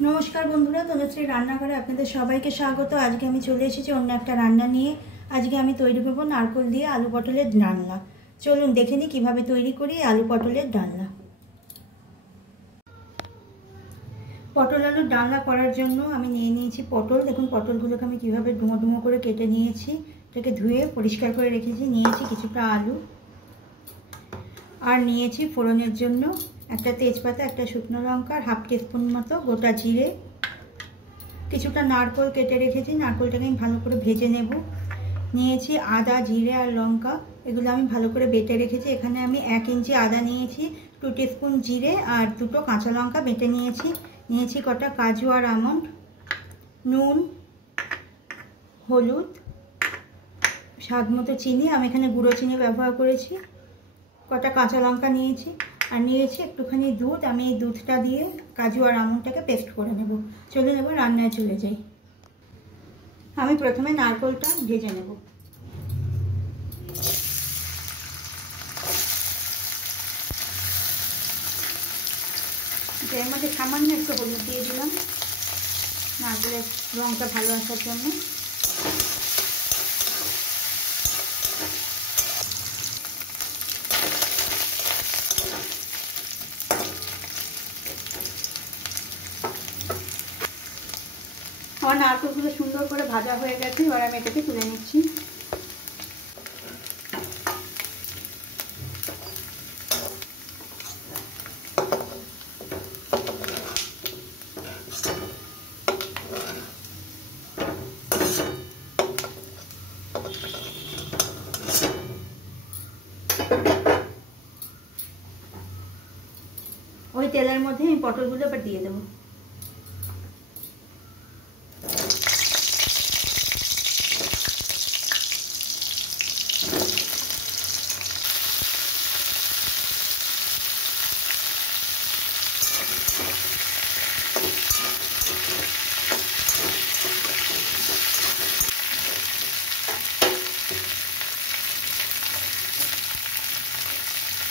नमस्कार बंधुरा तनुश्री रान्नाघरे आपनादेर सबाइके स्वागत। आज के आमी चले एसेछि अन्य एकटा रान्ना निये। आज के आमी तैरी करब नारकेल दिये आलू पटलेर डालना। चलुन देखे निই किभाबे तैरी करी आलू पटलेर डालना। पटल आलुर डालना करार जन्य आमी निये निয়েছি पटल। देखुन पटलगुलोके आमी किभाबे डुमो डुमो करे केटे निয়েছি। एटाके धुए परिष्कार करे रेखेछि। निয়েছি কিছুটা आलू আর নিয়েছি ফোড়নের জন্য একটা তেজপাতা, একটা শুকনো লঙ্কা আর হাফ টিস্পুন মতো গোটা জিরে, কিছুটা নারকেল কেটে রেখেছি। নারকেলটাকে আমি ভালো করে ভেজে নেব। নিয়েছি আদা, জিরে আর লঙ্কা, এগুলো আমি ভালো করে বেটে রেখেছি। এখানে আমি 1 ইঞ্চি আদা নিয়েছি, 2 টিস্পুন জিরে আর 2টো কাঁচা লঙ্কা বেটে নিয়েছি। নিয়েছি কটা কাজু আর আমন্ড, নুন, হলুদ, স্বাদ মতো চিনি, আমি এখানে গুঁড়ো চিনি ব্যবহার করেছি, কটা কাঁচা লঙ্কা নিয়েছি আর নিয়েছি একটুখানি দুধ। আমি এই দুধটা দিয়ে কাজু আর আমন্ডটাকে পেস্ট করে নেব। চলুন এবার রান্নায় চলে যাই। আমি প্রথমে নারকেলটা ভেজে নেব। এর মধ্যে সামান্য একটু হলুদ দিয়ে দিলাম নারকেলের রঙটা ভালো আসার জন্য। আমার নারকেলগুলো সুন্দর করে ভাজা হয়ে গেছে। এবার আমি এটাকে তুলে নিচ্ছি। ওই তেলের মধ্যে আমি পটলগুলো এবার দিয়ে দেবো।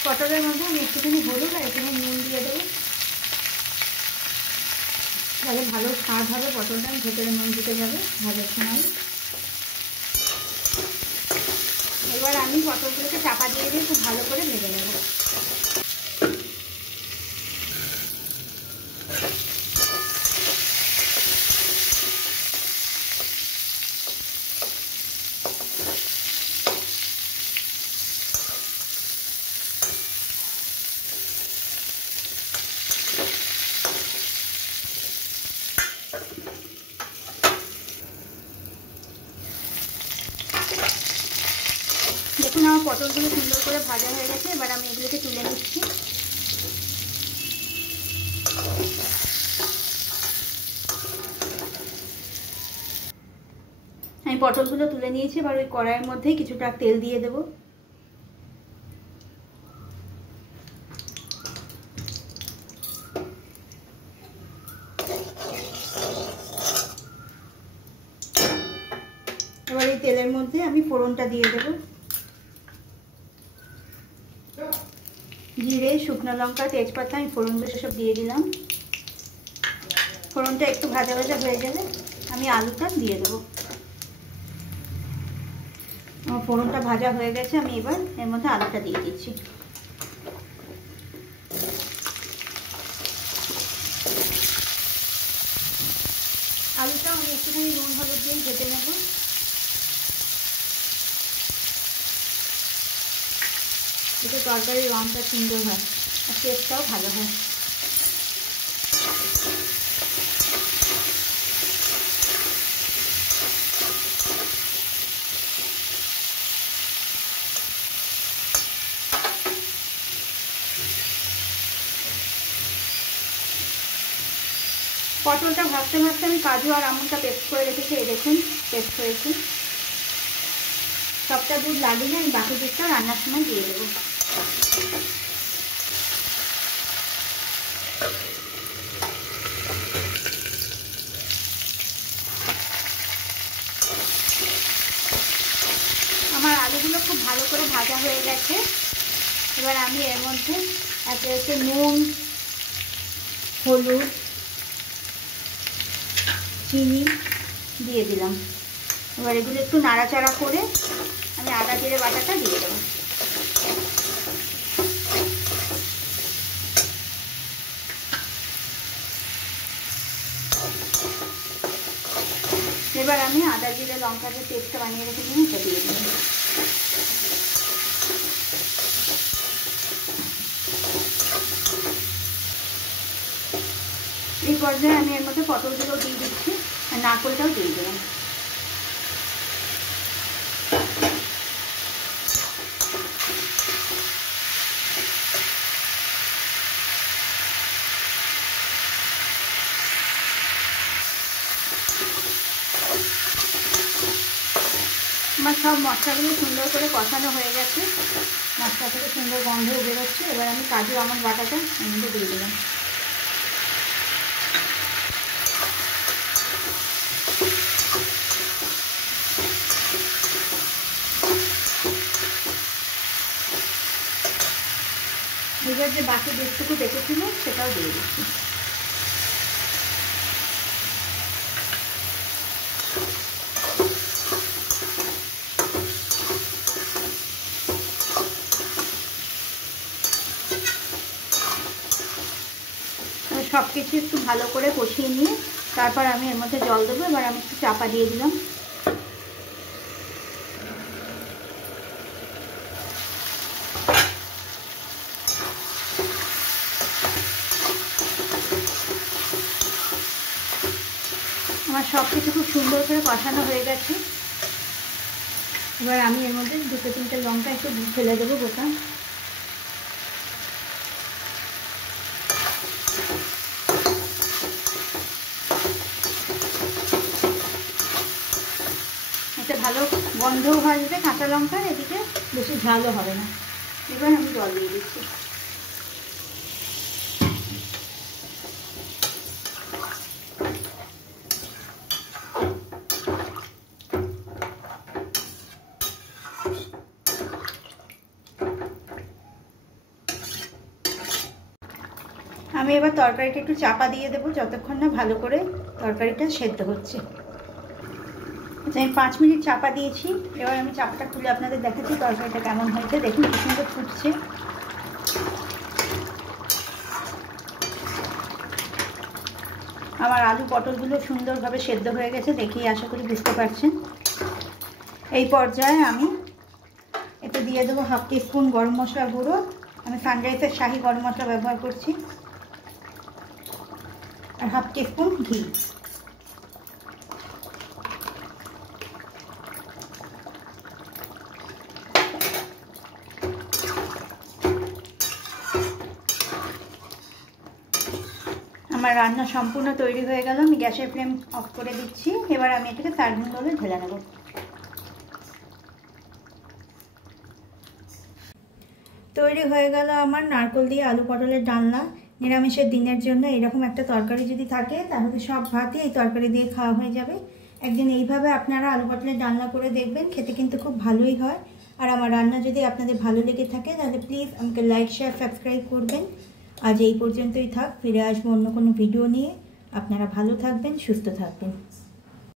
পটলের মধ্যে আমি একটুখানি হলুদ আর এখানে নুন দিয়ে দেবো, তাহলে ভালো স্বাদ হবে। পটলটা ভেতরে নুন দিতে যাবে ভাজার সময়। এবার আমি পটলগুলোকে চাপা দিয়ে দিয়ে খুব ভালো করে ভেজে নেব। দেখুন আমার পটলগুলো সুন্দর করে ভাজা হয়ে গেছে। এবার আমি এগুলোকে তুলে নিচ্ছি। আমি পটলগুলো তুলে নিয়েছি। এবার ওই কড়াইয়ের মধ্যে কিছুটা তেল দিয়ে দেব। এবার এই তেলের মধ্যে আমি ফোড়নটা দিয়ে দেব। জিরে, শুকনো লঙ্কা, তেজপাতা আমি ফোড়নগুলো সব দিয়ে দিলাম। ফোড়নটা একটু ভাজা ভাজা হয়ে গেলে আমি আলুটা দিয়ে দেবো। আমার ফোড়নটা ভাজা হয়ে গেছে। আমি এবার এর মধ্যে আলুটা দিয়ে দিচ্ছি। আলুটা আমি একটুখানি নুন হলুদ দিয়ে ভেজে নেব। এতে তরকারির রঙটা সুন্দর হয় আর টেস্টটাও ভালো হয়। পটলটা ভাজতে ভাজতে আমি কাজু আর আমন্ডটা পেস্ট করে রেখেছি। এই দেখুন পেস্ট হয়েছে। সবটা দুধ লাগিয়ে আমি বাকি দুধটা রান্নার সময় দিয়ে দেবো। আমার আলুগুলো খুব ভালো করে ভাজা হয়ে গেছে। এবার আমি এর মধ্যে একে একে নুন, হলুদ, চিনি দিয়ে দিলাম। এবার এগুলো একটু নাড়াচাড়া করে আমি আদা জিরে বাটাটা দিয়ে দেবো। এবার আমি আদা জিরে লঙ্কা যে পেস্টটা বানিয়ে রেখেছিলাম সেটা দিয়ে দিলাম। এই পর্যায়ে আমি এর মধ্যে পটলগুলো দিয়ে দিচ্ছি আর নারকেলটাও দিয়ে দিলাম। আমার সব মশলাগুলো সুন্দর করে কষানো হয়ে গেছে, মশলা থেকে সুন্দর গন্ধ বেরোচ্ছে। এবার আমি কাজু আমন্ড বাটাটা এর মধ্যে দিয়ে দিলাম। এবার যে বাকি দুধটুকু দেখেছিল সেটাও দিয়ে দিচ্ছি। সব কিছু একটু ভালো করে কষিয়ে নিয়ে তারপর আমি এর মধ্যে জল দেবো। এবার আমি একটু চাপা দিয়ে দিলাম। আমার সব কিছু খুব সুন্দর করে কষানো হয়ে গেছে। এবার আমি এর মধ্যে 2-3টে লঙ্কা একটু ফেলে দেবো গোটা। এটা ভালো গন্ধও ভাজবে কাঁচা লঙ্কা, এদিকে বেশি ঝালও হবে না। এবার আমি জল দিয়ে দিচ্ছি। আমি এবার তরকারিটা একটু চাপা দিয়ে দেবো যতক্ষণ না ভালো করে তরকারিটা সেদ্ধ হচ্ছে। আমি 5 মিনিট চাপা দিয়েছি। এবার আমি চাপাটা খুলে আপনাদের দেখাচ্ছি তরকারিটা কেমন হয়েছে। দেখুন কি সুন্দর ফুটছে। আমার আলু পটলগুলো সুন্দরভাবে সেদ্ধ হয়ে গেছে, দেখেই আশা করি বুঝতে পারছেন। এই পর্যায়ে আমি একটু দিয়ে দেবো 1/2 টিস্পুন গরম মশলা গুঁড়ো। আমি সানরাইজের শাহি গরম মশলা ব্যবহার করছি। আর 1/2 টিস্পুন ঘি। আমার রান্না সম্পূর্ণ তৈরি হয়ে গেল। আমি গ্যাসের ফ্লেম অফ করে দিচ্ছি। এবার আমি এটাকে সার্ভিং বলে ঢেলে নেব। তৈরি হয়ে গেল আমার নারকেল দিয়ে আলু পটলের ডালনা। নিরামিষের দিনের জন্য এরকম একটা তরকারি যদি থাকে তাহলে সব ভাতই এই তরকারি দিয়ে খাওয়া হয়ে যাবে। একদিন এইভাবে আপনারা আলু পটলের ডালনা করে দেখবেন, খেতে কিন্তু খুব ভালোই হয়। আর আমার রান্না যদি আপনাদের ভালো লেগে থাকে তাহলে প্লিজ আমাকে লাইক শেয়ার সাবস্ক্রাইব করবেন। আজ এই পর্যন্তই থাক, ফিরে আসবো অন্য কোনো ভিডিও নিয়ে। আপনারা ভালো থাকবেন, সুস্থ থাকবেন।